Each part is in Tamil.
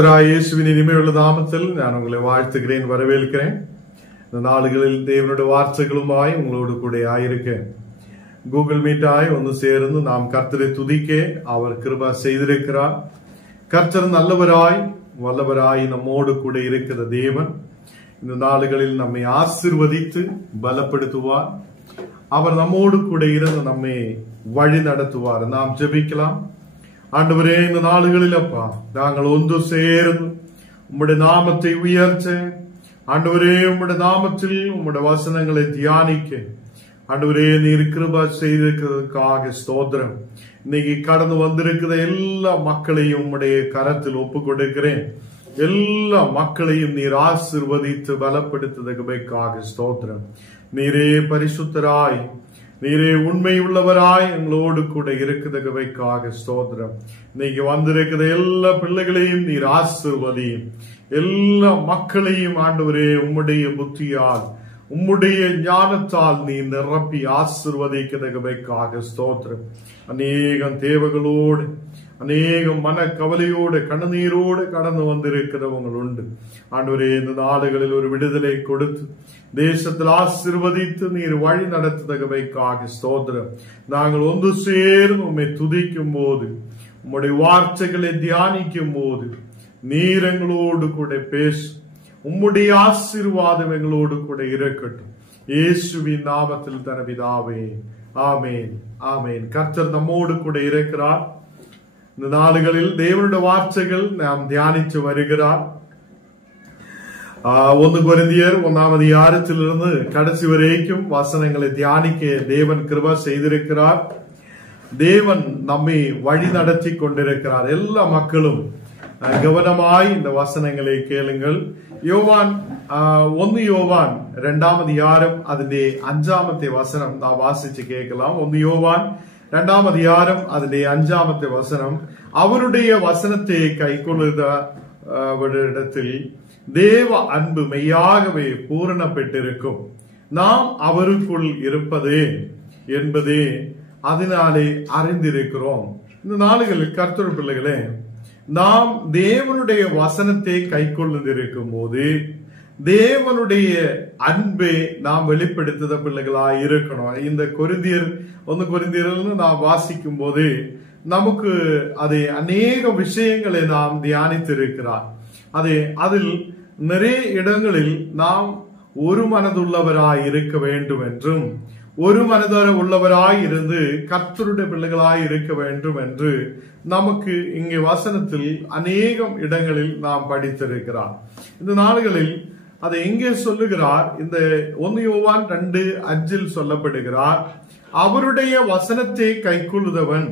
கர்த்தராகிய இயேசுவின் இனிமையுள்ள நாமத்தில் நான் உங்களை வாழ்த்துகிறேன், வரவேற்கிறேன். இந்த நாளுகளில் தேவனுடைய வார்த்தைகளுமாய் உங்களோடு கூட ஆயிருக்கேன். கூகுள் மீட்டாய் ஒன்று சேர்ந்து நாம் கர்த்தரை துதிக்க அவர் கிருபை செய்திருக்கிறார். கர்த்தர் நல்லவராய் வல்லவராய் நம்மோடு கூட இருக்கிற தேவன் இந்த நாளுகளில் நம்மை ஆசீர்வதித்து பலப்படுத்துவார். அவர் நம்மோடு கூட இருந்து நம்மை வழி நடத்துவார். நாம் ஜெபிக்கலாம். ஆண்டவரே, இந்த நாளுகளில் அப்பா நாங்கள் ஒன்று சேர்ந்து உம்முடைய நாமத்தை உயர்த்த, ஆண்டவரே உம்முடைய நாமத்தில் உம்முடைய வசனங்களை தியானிக்க, ஆண்டவரே நீர் கிருபை செய்திருக்கிறதுக்காக ஸ்தோத்திரம். இன்னைக்கு கடந்து வந்திருக்கிற எல்லா மக்களையும் உம்முடைய கரத்தில் ஒப்பு கொடுக்கிறேன். எல்லா மக்களையும் நீர் ஆசீர்வதித்து பலப்படுத்துவதற்காக ஸ்தோத்திரம். நீரே பரிசுத்தராய், நீரே உண்மை உள்ளவராய் எங்களோடு கூட இருக்கிறதுக்காக ஸ்தோத்திரம். இன்னைக்கு வந்திருக்கிற எல்லா பிள்ளைகளையும் நீர் ஆசீர்வதியும். எல்லா மக்களையும் ஆண்டவரே உம்முடைய புத்தியால் உம்முடைய ஞானத்தால் நீ நிரப்பி ஆசீர்வதிக்கிறதுக்காக ஸ்தோத்திரம். அநேகம் தேவைகளோடு அநேகம் மன கவலையோடு கண்ணீரோடு கடந்து வந்திருக்கிறவங்க உண்டு. ஆண்டவரே, இந்த நாடுகளில் ஒரு விடுதலை கொடுத்து தேசத்தில் ஆசீர்வதித்து நீர் வழி நடத்துவதற்காக ஸ்தோத்திரம். நாங்கள் ஒன்று சேர்ந்து உம்மை துதிக்கும் போது, உம்முடைய வார்த்தைகளை தியானிக்கும் போது நீர் எங்களோடு கூட பேசு. உம்முடைய ஆசீர்வாதம் எங்களோடு கூட இருக்கட்டும். இயேசுவின் நாமத்தில் தன பிதாவே, ஆமேன், ஆமேன். கர்த்தர் நம்மோடு கூட இருக்கிறார். இந்த நாளுகளில் தேவனுடைய வார்த்தைகள் நாம் தியானித்து வருகிறார். 1 கொரிந்தியர் 1ஆம் அதிகாரத்திலிருந்து கடைசி வரைக்கும் வசனங்களை தியானிக்க தேவன் கிருபை செய்திருக்கிறார். தேவன் நம்மை வழி நடத்தி கொண்டிருக்கிறார். எல்லா மக்களும் கவனமாய் இந்த வசனங்களை கேளுங்கள். யோவான் 1 யோவான் 2ஆம் அதிகாரம் அதிலே 5ஆமത്തെ வசனம் நாம் வாசிச்சு கேட்கலாம். 1 யோவான் 2ஆம் அதிகாரம் அதிலே 5ஆமത്തെ வசனம். அவருடைய வசனத்தை கைக்கொள்ளுதலிடத்தில் தேவ அன்பு மெய்யாகவே பூரணப்பட்டிருக்கும். நாம் அவருக்குள் இருப்பதே என்பதே அதனாலே அறிந்திருக்கிறோம். இந்த நாளுகளில் கர்த்தர் பிள்ளைகளே, நாம் தேவனுடைய வசனத்தை கைக்கொள்ளிருக்கும் போது தேவனுடைய அன்பை நாம் வெளிப்படுத்துத பிள்ளைகளாய் இருக்கணும். இந்த 1 கொரிந்தியர் நாம் வாசிக்கும் போது நமக்கு அதை அநேக விஷயங்களை நாம் தியானித்திருக்கிறார். அதில் நிறைய இடங்களில் நாம் ஒரு மனதுள்ளவராய் இருக்க வேண்டும் என்றும், ஒரு மனதர உள்ளவராய் இருந்து கர்த்தருடைய பிள்ளைகளாய் இருக்க வேண்டும் என்று நமக்கு இங்கே வசனத்தில் அநேகம் இடங்களில் நாம் படித்திருக்கிறார். இந்த நாடுகளில் அதை எங்கே சொல்லுகிறார்? இந்த 1 யோவான் 2:5 சொல்லப்படுகிறார். அவருடைய வசனத்தை கைக்கொள்ளுதவன்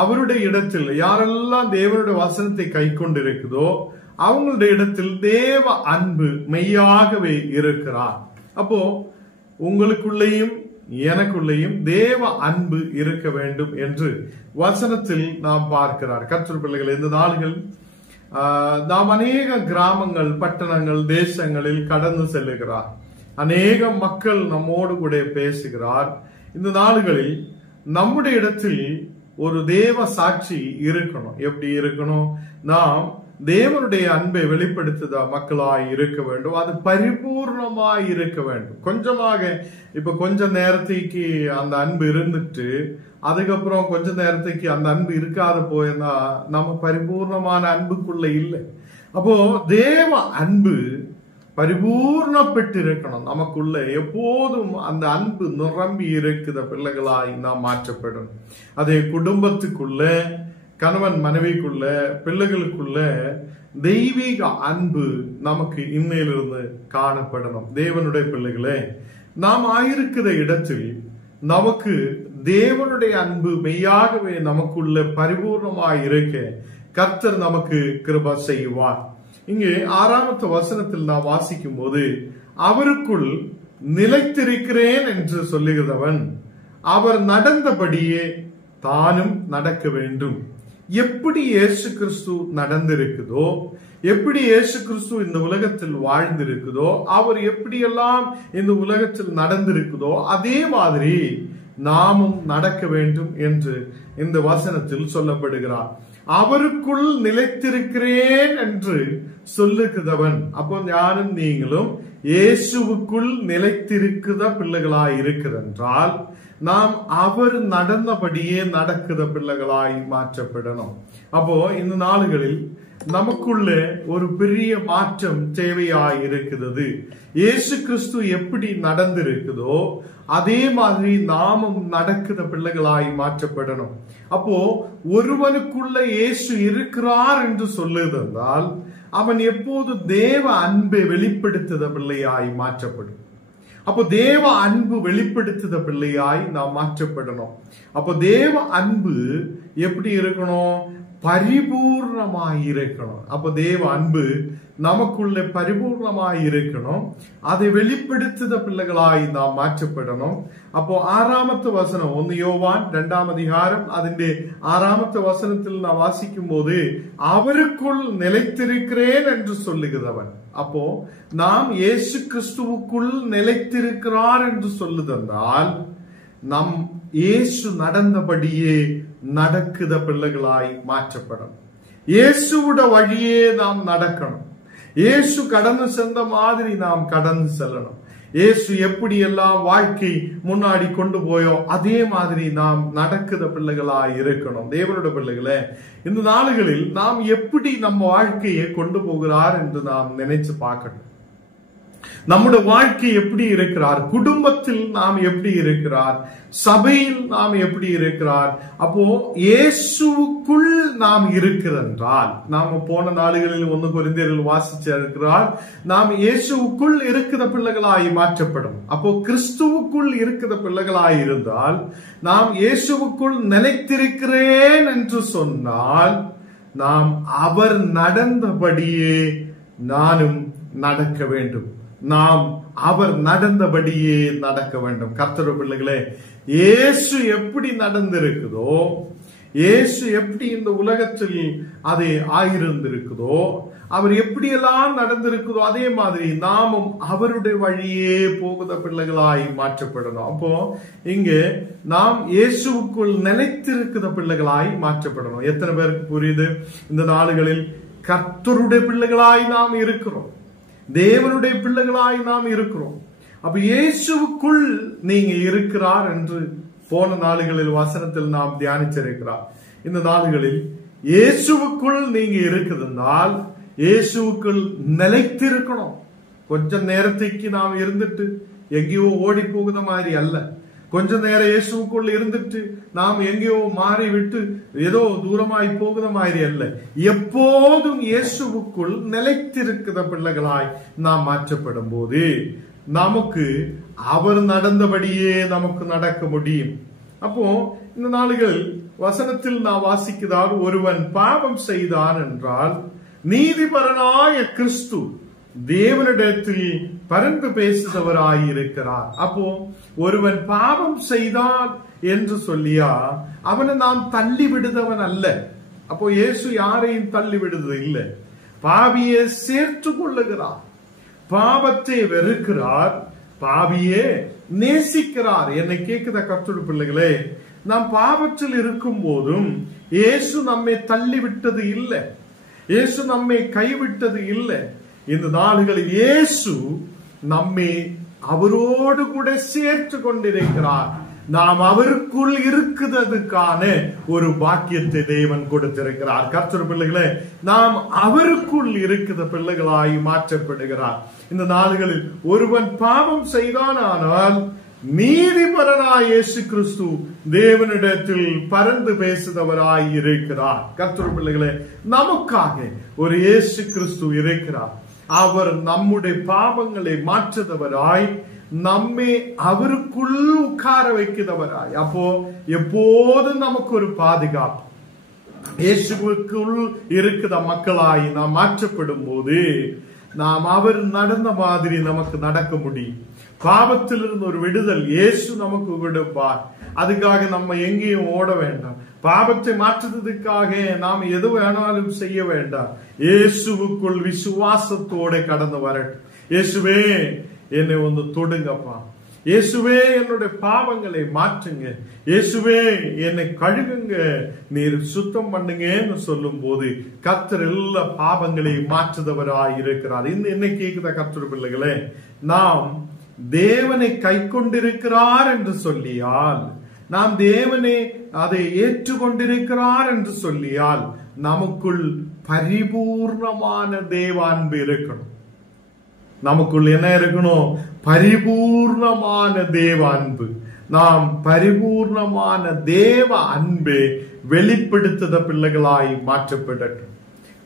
அவருடைய இடத்தில், யாரெல்லாம் தேவனுடைய வசனத்தை கை கொண்டிருக்குதோ அவங்களுடைய இடத்தில் தேவ அன்பு மெய்யாகவே இருக்கிறார். அப்போ உங்களுக்குள்ளேயும் எனக்குள்ளேயும் தேவ அன்பு இருக்க வேண்டும் என்று வசனத்தில் நாம் பார்க்கிறார். கர்த்தர் பிள்ளைகள், இந்த நாள்கள் நாம் அநேக கிராமங்கள், பட்டணங்கள், தேசங்களில் கடந்து செல்லுகிறார். அநேக மக்கள் நம்மோடு கூட பேசுகிறார். இந்த நாளுகளில் நம்முடைய இடத்தில் ஒரு தேவ சாட்சி இருக்கணும். எப்படி இருக்கணும்? நாம் தேவனுடைய அன்பை வெளிப்படுத்துத மக்களாய் இருக்க வேண்டும். அது பரிபூர்ணமாய் இருக்க வேண்டும். கொஞ்சமாக இப்ப கொஞ்ச நேரத்துக்கு அந்த அன்பு இருந்துட்டு அதுக்கப்புறம் கொஞ்ச நேரத்துக்கு அந்த அன்பு இருக்காத போயிருந்தா நம்ம பரிபூர்ணமான அன்புக்குள்ள இல்லை. அப்போ தேவ அன்பு பரிபூர்ணப்பட்டு இருக்கணும். நமக்குள்ள எப்போதும் அந்த அன்பு நிரம்பி இருக்கிற பிள்ளைகளாய் நாம் மாற்றப்படணும். அதே குடும்பத்துக்குள்ள, கணவன் மனைவிக்குள்ள, பிள்ளைகளுக்குள்ள தெய்வீக அன்பு நமக்கு இன்னையிலிருந்து காணப்படணும். தேவனுடைய பிள்ளைகளே, நாம் ஆயிருக்கிற இடத்தில் நமக்கு தேவனுடைய அன்பு மெய்யாகவே நமக்குள்ள பரிபூர்ணமாய் இருக்க கர்த்தர் நமக்கு கிருபை செய்வார். இங்கே 6ஆமത്തെ வசனத்தில் நாம் வாசிக்கும் போது, அவருக்குள் நிலைத்திருக்கிறேன் என்று சொல்லுகிறவன் அவர் நடந்தபடியே தானும் நடக்க வேண்டும். எப்படி இயேசு கிறிஸ்து நடந்திருக்குதோ, எப்படி இயேசு கிறிஸ்து இந்த உலகத்தில் வாழ்ந்திருக்குதோ, அவர் எப்படியெல்லாம் இந்த உலகத்தில் நடந்திருக்குதோ அதே மாதிரி நாமும் நடக்க வேண்டும் என்று இந்த வசனத்தில் சொல்லப்படுகிறார். அவருக்குள் நிலைத்திருக்கிறேன் என்று சொல்லுகிறவன். அப்போ ஞானும் நீங்களும் இயேசுவுக்குள் நிலைத்திருக்கிற பிள்ளைகளாய் இருக்கிறென்றால் நாம் அவர் நடந்தபடியே நடக்கிற பிள்ளைகளாய் மாற்றப்படணும். அப்போ இந்த நாளுகளில் நமக்குள்ள ஒரு பெரிய மாற்றம் தேவையாய் இருக்கிறது. இயேசு கிறிஸ்து எப்படி நடந்திருக்குதோ அதே மாதிரி நாமும் நடக்கிற பிள்ளைகளாய் மாற்றப்படணும். அப்போ ஒருவனுக்குள்ள இயேசு இருக்கிறார் என்று சொல்லுவதால் அவன் எப்போது தேவ அன்பை வெளிப்படுத்துத பிள்ளையாய் மாற்றப்படும். அப்போ தேவ அன்பு வெளிப்படுத்துத பிள்ளையாய் நாம் மாற்றப்படணும். அப்போ தேவ அன்பு எப்படி இருக்கணும்? பரிபூர்ணமாய் இருக்கணும். அப்போ தேவ அன்பு நமக்குள்ள பரிபூர்ணமாய் இருக்கணும். அதை வெளிப்படுத்துத பிள்ளைகளாய் நாம் மாற்றப்படணும். அப்போ 6வது வசனம் 1 யோவான் 2ஆம் அதிகாரம் അതിന്റെ 6வது வசனத்தில் நாம் வாசிக்கும் போது அவருக்குள் நிலைத்திருக்கிறேன் என்று சொல்லுகிறவன். அப்போ நாம் இயேசு கிறிஸ்துவுக்குள் நிலைத்திருக்கிறார் என்று சொல்லுதென்றால் நம் இயேசு நடந்தபடியே நடக்குத பிள்ளைகளாய் மாற்றப்படும். இயேசுவோட வழியே நாம் நடக்கணும். இயேசு கடந்து சென்ற மாதிரி நாம் கடந்து செல்லணும். இயேசு எப்படி எல்லாம் வாழ்க்கை முன்னாடி கொண்டு போயோ அதே மாதிரி நாம் நடக்குத பிள்ளைகளாய் இருக்கணும். தேவனுடைய பிள்ளைகளே, இந்த நாளுகளில் நாம் எப்படி நம்ம வாழ்க்கையை கொண்டு போகிறார் என்று நாம் நினைச்சு பார்க்கணும். நம்முடைய வாழ்க்கை எப்படி இருக்கிறார்? குடும்பத்தில் நாம் எப்படி இருக்கிறார்? சபையில் நாம் எப்படி இருக்கிறார்? அப்போ இயேசுவுக்குள் நாம் இருக்கிறென்றால், நாம போன நாளுகளில் 1 கொரிந்தியரில் வாசிச்சு இருக்கிறார், நாம் இயேசுவுக்குள் இருக்கிற பிள்ளைகளாய் மாற்றப்படும். அப்போ கிறிஸ்துவுக்குள் இருக்கிற பிள்ளைகளாய் இருந்தால் நாம் இயேசுவுக்குள் நிலைத்திருக்கிறேன் என்று சொன்னால் நாம் அவர் நடந்தபடியே நானும் நடக்க வேண்டும். நாம் அவர் நடந்தபடியே நடக்க வேண்டும். கர்த்தருடைய பிள்ளைகளே, இயேசு எப்படி நடந்திருக்குதோ, இயேசு எப்படி இந்த உலகத்தில் அதை ஆயிருந்திருக்குதோ, அவர் எப்படியெல்லாம் நடந்திருக்குதோ அதே மாதிரி நாமும் அவருடைய வழியே போகுத பிள்ளைகளாய் மாற்றப்படணும். அப்போ இங்கே நாம் இயேசுவுக்குள் நிலைத்திருக்கிற பிள்ளைகளாய் மாற்றப்படணும். எத்தனை பேருக்கு புரியுது? இந்த நாளுகளில் கர்த்தருடைய பிள்ளைகளாய் நாம் இருக்கிறோம், தேவனுடைய பிள்ளைகளாய் நாம் இருக்கிறோம். அப்ப இயேசுவுக்குள் நீங்க இருக்கிறார் என்று போன நாளுகளில் வசனத்தில் நாம் தியானிச்சிருக்கிறார். இந்த நாளுகளில் இயேசுவுக்குள் நீங்க இருக்குதுனால் இயேசுவுக்குள் நிலைத்திருக்கணும். கொஞ்ச நேரத்துக்கு நாம் இருந்துட்டு எங்கேயோ ஓடி போகுத மாதிரி அல்ல. கொஞ்ச நேரம் இயேசுக்குள் இருந்துட்டு நாம் எங்கேயோ மாறி விட்டு ஏதோ தூரமாய் போகுத மாதிரி அல்ல. எப்போதும் இயேசுவுக்குள் நிலைத்திருக்கிற பிள்ளைகளாய் நாம் மாற்றப்படும் போது நமக்கு அவர் நடந்தபடியே நமக்கு நடக்க முடியும். அப்போ இந்த நாளுகள் வசனத்தில் நான் வாசிக்கிறார், ஒருவன் பாவம் செய்தான் என்றால் நீதிபரனாய கிறிஸ்து தேவனிடத்தில் பரிந்து பேசுகிறவராயிருக்கிறார். அப்போ ஒருவன் பாவம் செய்தான் என்று சொல்லியா அவனை நாம் தள்ளி விடுதவன் அல்ல. அப்போ இயேசு யாரையும் தள்ளி விடுறது இல்லை. பாவியை சேர்த்து கொள்ளுகிறார், பாவத்தை வெறுக்கிறார், பாவியே நேசிக்கிறார். என்னை கேட்குத கர்த்தருடைய பிள்ளைகளே, நாம் பாவத்தில் இருக்கும் போதும் இயேசு நம்மை தள்ளி விட்டது இல்லை, இயேசு நம்மை கைவிட்டது இல்லை. இந்த நாடுகளில் இயேசு நம்மை அவரோடு கூட சேர்த்து கொண்டிருக்கிறார். நாம் அவருக்குள் இருக்குறதுக்கான ஒரு பாக்கியத்தை தேவன் கொடுத்திருக்கிறார். கர்த்தர் பிள்ளைகளே, நாம் அவருக்குள் இருக்கிற பிள்ளைகளாய் மாற்றப்படுகிறார். இந்த நாடுகளில் ஒருவன் பாவம் செய்தானால் நீதிபரனாய் இயேசு கிறிஸ்து தேவனிடத்தில் பரிந்து பேசுகிறவராய் இருக்கிறார். கர்த்தர் பிள்ளைகளே, நமக்காக ஒரு இயேசு கிறிஸ்து இருக்கிறார். அவர் நம்முடைய பாவங்களை மாற்றுகிறவராய் நம்மை அவருக்குள் உட்கார வைக்கிறவராய். அப்போ எப்போதும் நமக்கு ஒரு பாதுகாப்பு. இயேசுவுக்குள் இருக்கிற மக்களாய் நாம் மாற்றப்படும் போது நாம் அவர் நடந்த மாதிரி நமக்கு நடக்க முடியும். பாவத்திலிருந்து ஒரு விடுதல் இயேசு நமக்கு கொடுப்பார். அதுக்காக நம்ம எங்கேயும் ஓட வேண்டாம். பாவத்தை மாற்றுறதுக்காக நாம் எது வேணாலும் செய்ய வேண்டாம். இயேசுவுக்குள் விசுவாசத்தோட கடந்து வரட்டும். இயேசுவே என்னை ஒன்று தொடுங்கப்பா, இயேசுவே என்னுடைய பாவங்களை மாற்றுங்க, இயேசுவே என்னை கழுகுங்க, நீர் சுத்தம் பண்ணுங்கன்னு சொல்லும் போது கர்த்தர் எல்லா பாவங்களையும் மாற்றுதவராய் இருக்கிறார். என்ன கேக்குதா கர்த்தர் பிள்ளைகளே? நாம் தேவனை கை கொண்டிருக்கிறார் என்று சொல்லியால், நாம் தேவனை அதை ஏற்றுக்கொண்டிருக்கிறார் என்று சொல்லியால் நமக்குள் பரிபூர்ணமான தேவ அன்பு இருக்கணும். நமக்குள் என்ன இருக்கணும்? பரிபூர்ணமான தேவ அன்பு. நாம் பரிபூர்ணமான தேவ அன்பை வெளிப்படுத்துத பிள்ளைகளாய் மாற்றப்படட்டும்.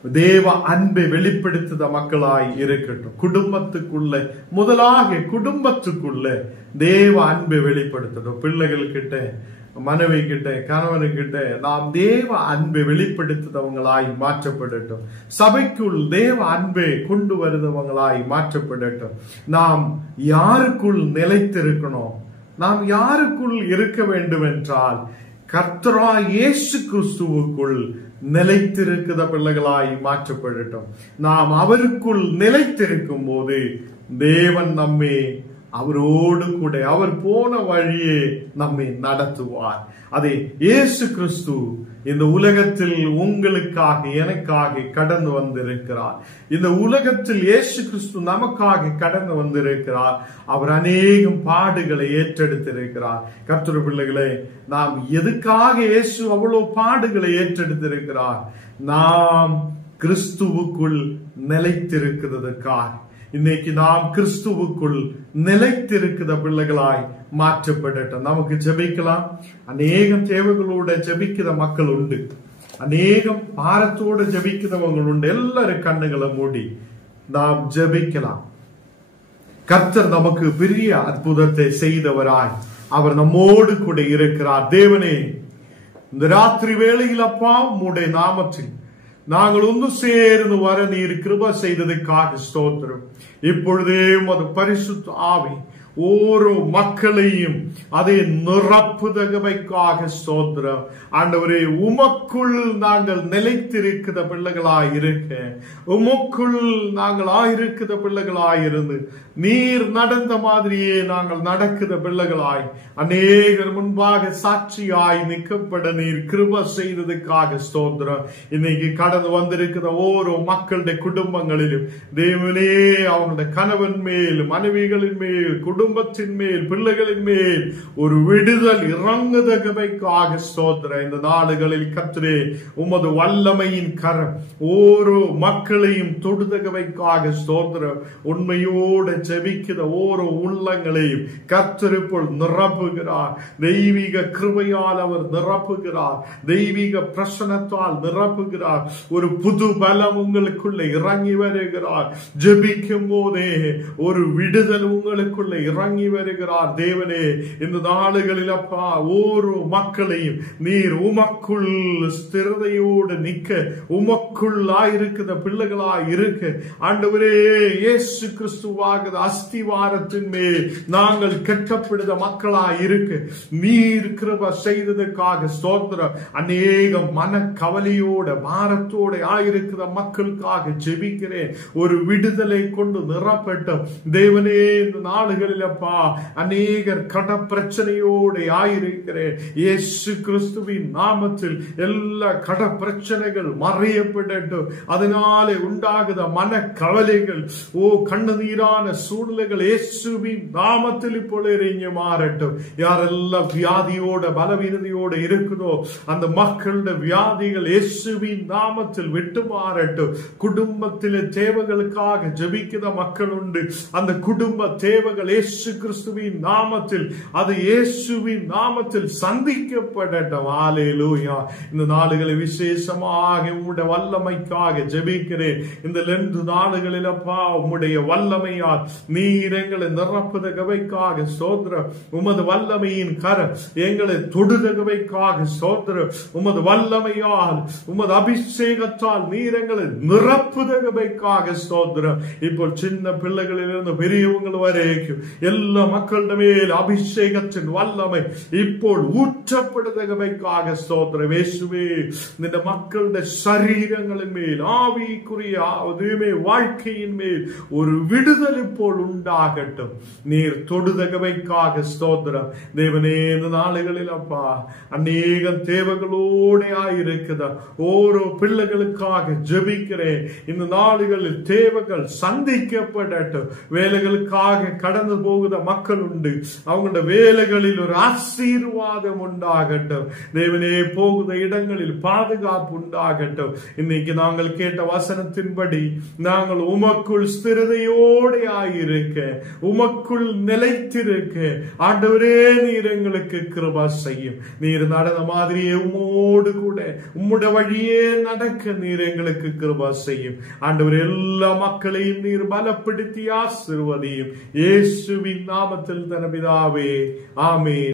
தேவ அன்பை வெளிப்படுத்துத மக்களாய் இருக்கட்டும். குடும்பத்துக்குள்ள, முதலாக குடும்பத்துக்குள்ள தேவ அன்பை வெளிப்படுத்தட்டும். பிள்ளைகள் கிட்ட, மனைவி கிட்ட, கணவனுக்கிட்ட நாம் தேவ அன்பை வெளிப்படுத்துறவங்களாய் மாற்றப்படட்டும். சபைக்குள் தேவ அன்பை கொண்டு வருதவங்களாய் மாற்றப்படட்டும். நாம் யாருக்குள் நிலைத்திருக்கணும்? நாம் யாருக்குள் இருக்க வேண்டும் என்றால் கர்த்தராய் இயேசு கிறிஸ்துவுக்குள் நிலைத்திருக்கிற பிள்ளைகளாய் மாற்றப்படட்டும். நாம் அவருக்குள் நிலைத்திருக்கும் போது தேவன் நம்மை அவரோடு கூட அவர் போன வழியே நம்மை நடத்துவார். அதே இயேசு கிறிஸ்து இந்த உலகத்தில் உங்களுக்காக, எனக்காக கடந்து வந்திருக்கிறார். இந்த உலகத்தில் இயேசு கிறிஸ்து நமக்காக கடந்து வந்திருக்கிறார். அவர் அநேகம் பாடுகளை ஏற்றெடுத்திருக்கிறார். கர்த்தர் பிள்ளைகளே, நாம் எதுக்காக இயேசு அவ்வளவு பாடுகளை ஏற்றெடுத்திருக்கிறார்? நாம் கிறிஸ்துவுக்குள் நிலைத்திருக்கிறதுக்காக. இன்னைக்கு நாம் கிறிஸ்துவுக்குள் நிலைத்திருக்கிற பிள்ளைகளாய் மாற்றப்படட்டும். நமக்கு ஜெபிக்கலாம். அநேகம் தேவைகளோட ஜெபிக்கிற மக்கள் உண்டு, அநேகம் பாரத்தோட ஜெபிக்கிறவங்க உண்டு. எல்லாரும் கண்ணுகளை மூடி நாம் ஜெபிக்கலாம். கர்த்தர் நமக்கு பெரிய அற்புதத்தை செய்தவராய் அவர் நம்மோடு கூட இருக்கிறார். தேவனே, இந்த ராத்திரி வேளையில் அப்பா உம்முடைய நாமத்தில் நாங்கள் ஒன்று சேர்ந்து வர நீர் கிருபை செய்ததுக்காக ஸ்தோத்திரம். இப்பொழுதே உமது பரிசுத்த ஆவி ஓரோ மக்களையும் அதை நிரப்புதகவைக்காக ஸ்தோத்திரம். ஆண்டவரே, உமக்குள் நாங்கள் நிலைத்திருக்கிற பிள்ளைகளாய் இருக்க, உமக்குள் நாங்கள் ஆயிருக்கிற பிள்ளைகளாய் இருந்து நீர் நடந்த மாதிரியே நாங்கள் நடக்கிற பிள்ளைகளாய் அநேகர் முன்பாக சாட்சியாய் நிற்கப்பட நீர் கிருபை செய்ததுக்காக ஸ்தோத்திரம். இன்னைக்கு கடந்து வந்திருக்கிற ஓரோ மக்களுடைய குடும்பங்களிலும் தேவனே, அவங்களுடைய கணவன் மேல், மனைவிகளின் மேல், குடும்பத்தின் மேல், பிள்ளைகளின் மேல் ஒரு விடுதல் இறங்குதகவைக்காக ஸ்தோத்திரம். இந்த நாடுகளில் கர்த்தரே உமது வல்லமையின் கரம் ஓரோ மக்களையும் தொடுதகவைக்காக ஸ்தோத்திரம். உண்மையோடு ஜெபிக்கிற ஓரோ உள்ளங்களையும் கர்த்தர் இப்போது நிரப்புகிறார். தெய்வீக கிருபையால் அவர் நிரப்புகிறார், தெய்வீக பிரசனத்தால் நிரப்புகிறார். ஒரு புது பலம் உங்களுக்குள்ள இறங்கி வருகிறார். ஜெபிக்கும் போதே ஒரு விடுதல் உங்களுக்குள்ள இறங்கி வருகிறார். தேவனே, இந்த நாடுகளில் அப்பா ஓரோ மக்களையும் நீர் உமக்குள் ஸ்திரதையோடு நிற்க, உமக்குள் ஆயிருக்கிற பிள்ளைகளாய் இருக்க ஆண்டவரே, இயேசு கிறிஸ்துவாக அஸ்திவாரத்தின் மேல் நாங்கள் கட்டப்படுத மக்களாய் இருக்க நீர் கிருபை செய்ததற்காக ஸ்தோத்திரம். அநேக மன கவலையோட பாரத்தோட ஆயிருக்கிற மக்களுக்காக ஜெபிக்கிறேன். ஒரு விடுதலை கொண்டு நிரப்பட்டும் தேவனே. இந்த நாடுகளில் அப்பா அநேகர் கட பிரச்சனையோடு ஆயிருக்கிறேன். இயேசு கிறிஸ்துவின் நாமத்தில் எல்லா கட பிரச்சனைகள் மறையப்படட்டும். அதனாலே உண்டாகுத மன கவலைகள், கண்ணீரான சூழ்நிலைகள் இயேசுவின் நாமத்தில் இப்பொழுது இறங்கி மாறட்டும். யாரெல்லாம் வியாதியோட பலவீனதையோட இருக்குதோ அந்த மக்களுடைய வியாதிகள் இயேசுவின் நாமத்தில் விட்டு மாறட்டும். குடும்பத்திலே தேவைகளுக்காக ஜெபிக்கிற மக்கள் உண்டு. அந்த குடும்ப தேவைகள் இயேசு கிறிஸ்துவின் நாமத்தில், அது இயேசுவின் நாமத்தில் சந்திக்கப்படட்டும். ஹல்லேலூயா. இந்த நாடுகளை விசேஷமாக உம்முடைய வல்லமைக்காக ஜெபிக்கிறேன். இந்த 2 நாடுகளில் அப்பா உம்முடைய வல்லமையால் நீர் எங்களை நிரப்புதகவைக்காக ஸ்தோத்திரம். உமது வல்லமையின் கரம் எங்களை தொடுதகவைக்காக ஸ்தோத்திரம். உமது வல்லமையால், உமது அபிஷேகத்தால் நீர் எங்களை நிரப்புதகவைக்காக ஸ்தோத்திரம். இப்போ சின்ன பிள்ளைகளிலிருந்து பெரியவங்கள் வரைக்கும் எல்லா மக்களுடைய மேல் அபிஷேகத்தின் வல்லமை ഇപ്പോൾ ஊற்றപ്പെടുதகமைக்காக ஸ்தோத்திரம் இயேசுவே. இந்த மக்களுடைய சரீரங்களின் மேல் ஆவிக்குரிய வாழ்க்கையின் மேல் ஒரு விடுதல் ഇപ്പോൾ உண்டாகட்டும். நீர் தொடுதகமைக்காக ஸ்தோத்திரம் தேவனே. இந்த நாளுகளில் அப்பா அநேகம் தேவைகளோட ஆயிருக்குதா ஓரோ பிள்ளைகளுக்காக ஜெபிக்கிறேன். இந்த நாளுகளில் தேவைகள் சந்திக்கப்படட்டும். வேலைகளுக்காக கடந்து போகுத மக்கள் உண்டு, அவங்களுடைய வேலைகளில் ஒரு ஆசீர்வாதம் உண்டாகட்டும். தேவனே போகுத இடங்களில் பாதுகாப்பு உண்டாகட்டும். இன்னைக்கு நாங்கள் கேட்ட வசனத்தின்படி நாங்கள் உமக்குள் ஸ்திரதையோடு ஆயிருக்க, உமக்குள் நிலைத்திருக்க ஆண்டவரே நீர் எங்களுக்கு கிருபை செய்யும். நீர் நடந்த மாதிரியே உம்மோடு கூட உம்முடைய வழியே நடக்க நீர் எங்களுக்கு கிருபை செய்யும். ஆண்டவர் எல்லா மக்களையும் நீர் பலப்படுத்தி ஆசீர்வதியும். இயேசுவின் நாமத்தில் தன பிதாவே, ஆமென்.